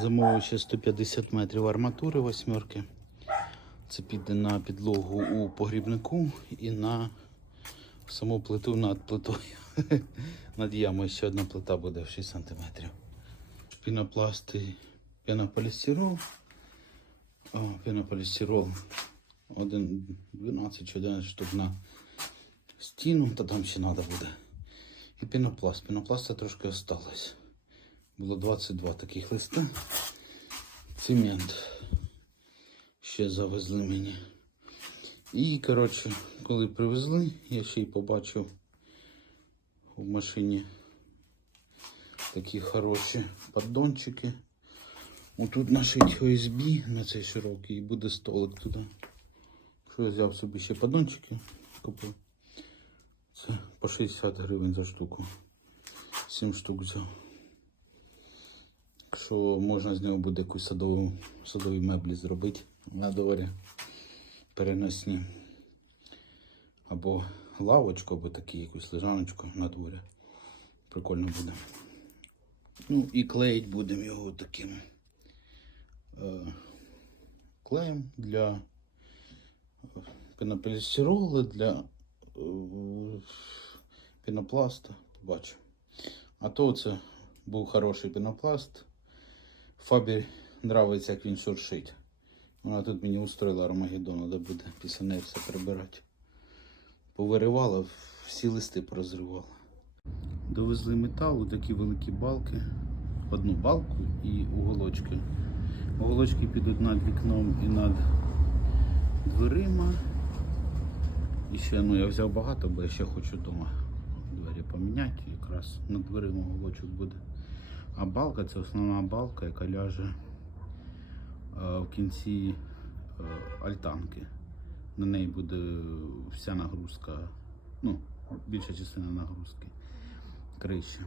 Замовив ще 150 метрів арматури восьмерки. Це піде на підлогу у погрібнику і на саму плиту над плитою. Над ямою ще одна плита буде в 6 см. Пінопласти, пенополістирол. О, пенополістирол. Один 12 чи 11 штук на стіну, та там ще треба буде. І пінопласт. Пінопласта трошки осталось. Було 22 таких листа. Цемент ще завезли мені. І, коротше, коли привезли, я ще й побачив в машині такі хороші поддончики. Отут нашить ОСБ на цей широкий і буде столик туди. Що я взяв собі ще поддончики, купив. Це по 60 гривень за штуку. 7 штук взяв. Що можна з нього буде якусь садову, садові меблі зробити на дворі. Переносні. Або лавочку, або такі якусь лежаночку на дворі. Прикольно буде. Ну і клеїть будемо його таким е, клеєм для пенополістирола, для е, пінопласта. Побачу. А то це був хороший пінопласт. Фабі нравиться, як він шуршить. Вона тут мені устроїла Армагеддон, треба буде після неї все прибирати. Повиривала, всі листи порозривала. Довезли металу, такі великі балки. Одну балку і уголочки. Уголочки підуть над вікном і над дверима. І ще ну, я взяв багато, бо я ще хочу вдома двері поміняти. Якраз над дверима уголочок буде. А балка це основна балка, яка ляже е, в кінці е, альтанки. На неї буде вся нагрузка, ну, більша частина нагрузки криші.